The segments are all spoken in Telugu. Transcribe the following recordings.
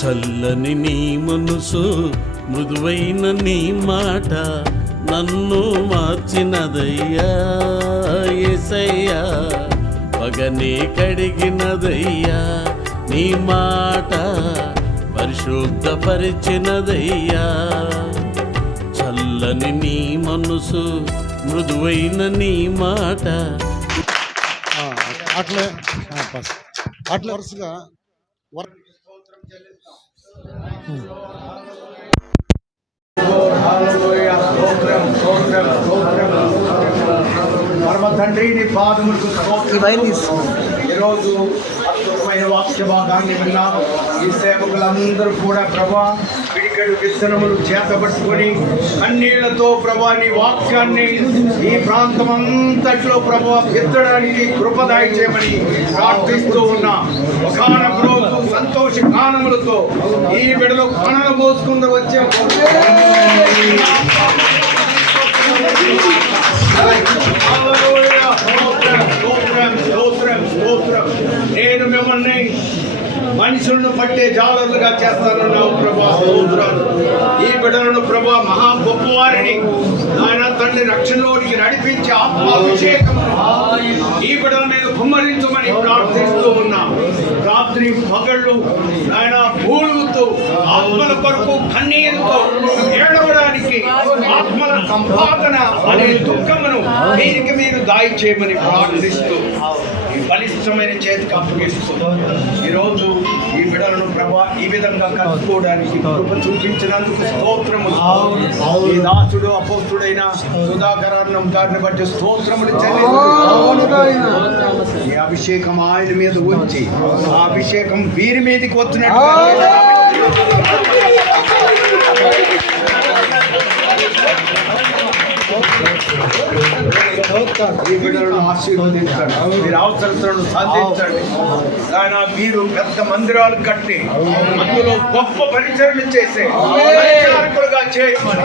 చల్లని నీ మనసు మృదువైన నీ మాట నన్ను మార్చినదయ్యా ఎసయ్యా పగనే కడిగినదయ్యా నీ మాట పరిశుద్ధపరిచినదయ్యా. చల్లని నీ మనసు మృదువైన నీ మాట. అట్లా అట్లే ఆ, వరుసగా పరమ తండ్రి నీ పాదములకు ఈరోజు అద్భుతమైన వాక్య భాగాన్ని విన్నాము ఈ సేవకులందరూ కూడా ప్రభా పిడికడు విత్తనములు చేతబట్టుకొని కన్నీళ్ళతో ప్రభా నీ వాక్యాన్ని ఈ ప్రాంతం అంతట్లో ప్రభా విత్తడానికి కృపదాయి చేయమని ప్రార్థిస్తూ ఉన్నా. ఒకనొక రోజు సంతోష గానములతో ఈ బిడలో కణన పోసుకుంటూ వచ్చే. నేను మిమ్మల్ని మనుషులను పట్టే జాలర్లుగా చేస్తానన్నావు ప్రభా స్తోత్రాలు. బిడ్డలను ప్రభా మహా గొప్పవారిని ఆయన తండ్రి రక్షణలోనికి నడిపించి ఆత్మాభిషేకం ఈ బిడ్డల మీద కుమ్మరించమని ప్రార్థిస్తూ ఉన్నా. రాత్రి పగళ్ళు ఆయన భూలుతో ఆత్మల కొరకు కన్నీరుతో ఏడవడానికి ఆత్మల సంపాదన అనే దుఃఖమును దీనికి మీరు దాయి చేయమని ప్రార్థిస్తూ బలిష్టమైన చేతికి అప్పగిస్తూ ఈరోజు ఈ బిడలను ప్రభా ఈ విధంగా కలుపుకోవడానికి కృప చూపించినందుకు స్తోత్రము ఈ దాసుడు అపోస్తుడైన సుధాకరణం గారిని బట్టి స్తోత్రములు ఈ అభిషేకం ఆయన మీద ఉంచి ఆ అభిషేకం వీరి మీదకి వచ్చినట్టు ఈ బిడ్డలను ఆశీర్వదించండి మీరు అవసరతలను సాధించండి. ఆయన మీరు పెద్ద మందిరాలు కట్టి అందులో గొప్ప పరిచరణ చేసే పరిచారకులుగా చేయమని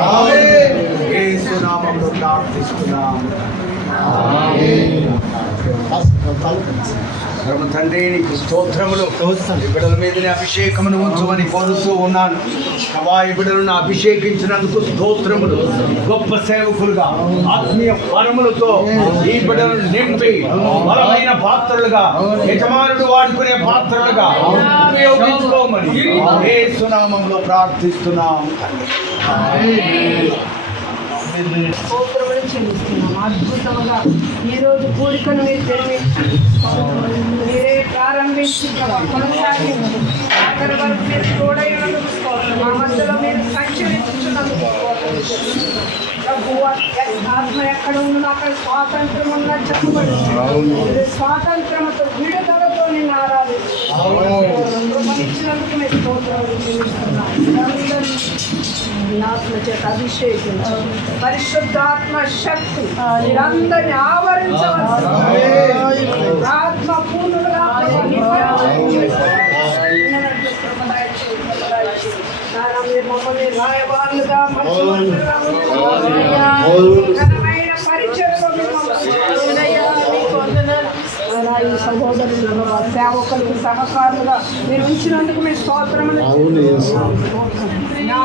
ప్రార్థిస్తున్నాము పరమ తండ్రి నీకు స్తోత్రములు. ఈ బిడ్డల మీదనే అభిషేకమును ఉంచమని కోరుతూ ఉన్నాను. ప్రభా ఈ బిడ్డలను అభిషేకించినందుకు స్తోత్రములు. గొప్ప సేవకులుగా ఆత్మీయ వరములతో ఈ బిడ్డలను నింపి బలమైన పాత్రలుగా యజమానుడు వాడుకునే పాత్రలుగా ఉపయోగించుకోమని ఏ సునామంలో ప్రార్థిస్తున్నాం స్తోత్రములు చెల్లిస్తున్నాం అద్భుతంగా ఈరోజు కూడికను మీరు జరిగించి మీరే ప్రారంభించి కొనసాగి అక్కడి వరకు మీరు తోడైనందుకు మా మధ్యలో మీరు ప్రభువా, ఆత్మ ఎక్కడ ఉందో అక్కడ స్వాతంత్రం ఉన్నది చెప్పబడింది. స్వాతంత్రముతో విడుదలతో నిన్ను ఆరాధిస్తున్నాం కృపనిచ్చినందుకు మీరు స్తోత్రములు చెల్లిస్తున్నాం అందరినీ మీ ఆత్మ చేత అభిషేకించు పరిశుద్ధాత్మ శక్తి మీరందరినీ ఆవరించవలసి ఆత్మ పూర్ణులుగా మీరు మమ్మల్ని మంత్రులుగా ఘనమైన పరిచయలో మీరు ఈ సహోదరులను సేవకులకు సహకారులుగా మీరు ఉంచినందుకు మీ స్తోత్రములు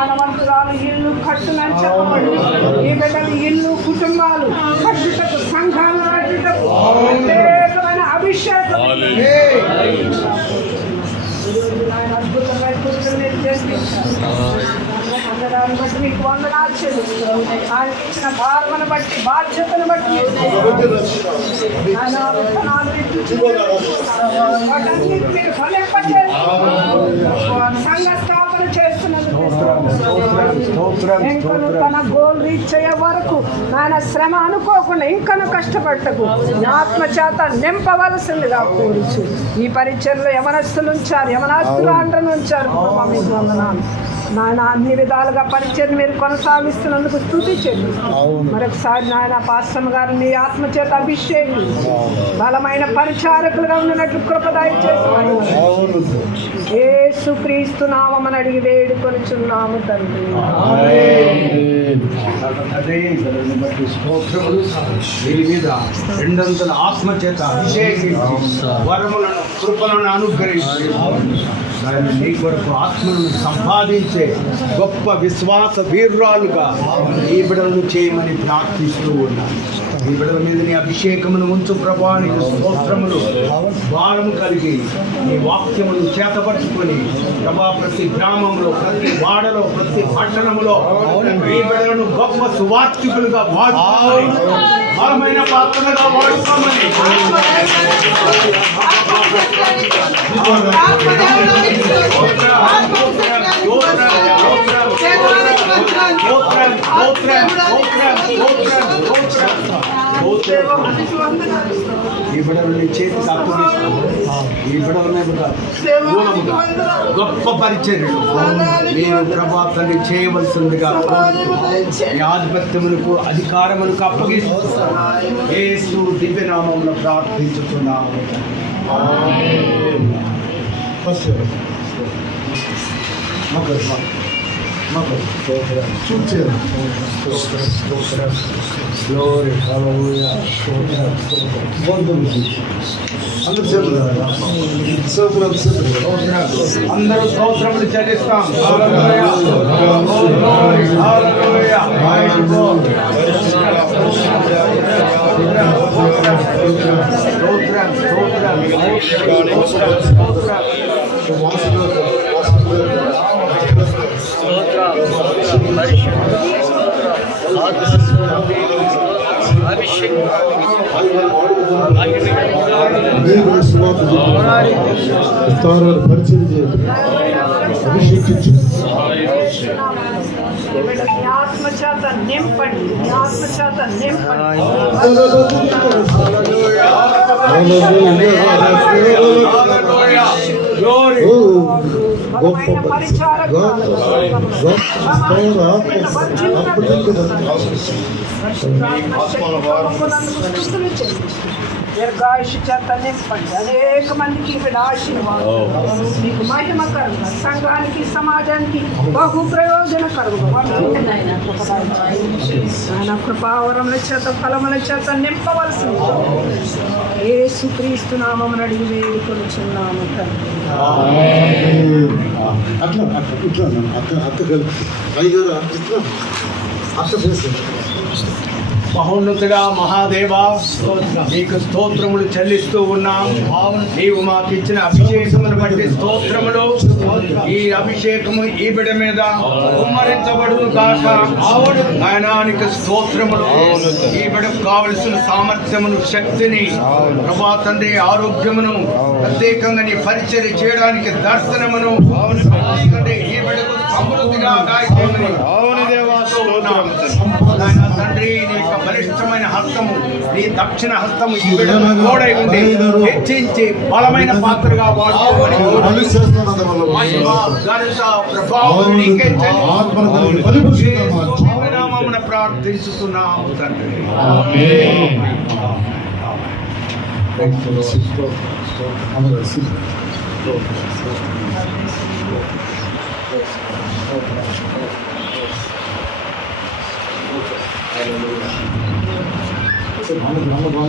జ్ఞానవంతురాలు ఇల్లు కట్టునని చెప్పబడి ఈ బిడ్డలు ఇల్లు కుటుంబాలు కట్టుటకు సంఘాలు కట్టుటకు ప్రత్యేకమైన అభిషేకం. అద్భుతమైన కృతులు మీరు చేపించారు బట్టి మీకు వందనాలు చెల్లిస్తున్నాం ఇచ్చిన భావన బట్టి బాధ్యతను బట్టి. ఆయన మీరు సంఘ స్థాపన చేస్తున్నందుకు ఇంకను తన గోల్ రీచ్ అయ్యే వరకు నాయన శ్రమ అనుకోకుండా ఇంకను కష్టపడటకు ఆత్మ చేత నింపవలసిందిగా కోరుచు. ఈ పరిచయలో యమనస్తులు ఉంచారు యమనస్తులు అండ్రను ఉంచారు. ప్రభా, మీకు వందనాలు. నాయన అన్ని విధాలుగా పరిచయం మీరు కొనసాగిస్తున్నందుకు స్థుతి చెల్లిస్తాం మరొకసారి నాయన పాస్టమ్ గారు మీ ఆత్మ చేత అభిషేకం బలమైన పరిచారకులుగా ఉన్నట్లు కృపదాయి చేస్తున్నాను ఏసుక్రీస్తు నామని అడిగి తండ్రి వీరి మీద రెండంతల ఆత్మ చేత అభిషేకించి వరములను కృపలను అనుగ్రహించి దాన్ని నీ కొరకు ఆత్మలను సంపాదించే గొప్ప విశ్వాస వీర్రాలుగా ఈ బిడలను చేయమని ప్రార్థిస్తూ ఉన్నాను. ఈ బిడల మీద నీ అభిషేకమును ఉంచు ప్రభానికి స్తోత్రములు భారము కలిగి నీ వాక్యమును చేతపరుచుకొని ప్రభా ప్రతి గ్రామంలో ప్రతి వాడలో ప్రతి పట్టణములో ఈ బిడలను గొప్ప సువార్తికులుగా వాడుకోమని బలమైన పాత్రలుగా వాడుకోమని ఈ నీ. ఈ గొప్ప పరిచర్యలు నేను ప్రభా చేయవలసిందిగా ఆధిపత్యములకు అధికారములకు అప్పగిస్తున్నాను. యేసు దివ్యనామంలో ప్రార్థించుతున్నాము. ఫస్ట్ మకర్ మకర్ చూడ్ చేయాలి Glory, hallelujah. బంధం అందరు చేతులు సోదరం సోదరు అందరూ స్తోత్రములు చెల్లిస్తాం Hallelujah. Oh, glory, hallelujah. Praise God. స్తోత్రం, స్తోత్రం, స్తోత్రం. విస్తారాలు పరిచయం చేయండి అభిషేకించు నీ ఆత్మ చేత నింపండి నీ ఆత్మ చేత నింపండి Hallelujah. Glory. ఓ, గొప్ప పరిచారక దీర్ఘాయుష చేత నింపండి అనేక మందికి ఇక్కడ ఆశీర్వాదం మీకు మహిమకరంగా సంఘానికి సమాజానికి బహు ప్రయోజనకరంగా ఆయన కృపావరముల చేత ఫలముల చేత నింపవలసింది ఏ సుక్రీస్తు నామం అడిగి వేడుకొని చిన్నాము అట్లా అట్లా ఇట్లా అన్న. అత్త అత్త అత్త చేస్తుంది మహోన్నతుడా మహాదేవా నీకు స్తోత్రములు చెల్లిస్తూ ఉన్నాం. నీవు మాకు ఇచ్చిన అభిషేకమును బట్టి స్తోత్రములు. ఈ అభిషేకము ఈ బిడ మీద కుమ్మరించబడు కాక ఆయనానికి స్తోత్రములు. ఈ బిడకు కావలసిన సామర్థ్యమును శక్తిని ప్రభా తండ్రి ఆరోగ్యమును ప్రత్యేకంగా నీ పరిచర్య చేయడానికి దర్శనమును. ఈ బిడకు సమృద్ధిగా తండ్రి నీ యొక్క బలిష్టమైన హస్తము నీ దక్షిణ హస్తము ఈ తోడై ఉండి హెచ్చించి బలమైన పాత్రగా వాడుకోమని పని చేస్తున్నందు వల్ల మహిమ, நம்ம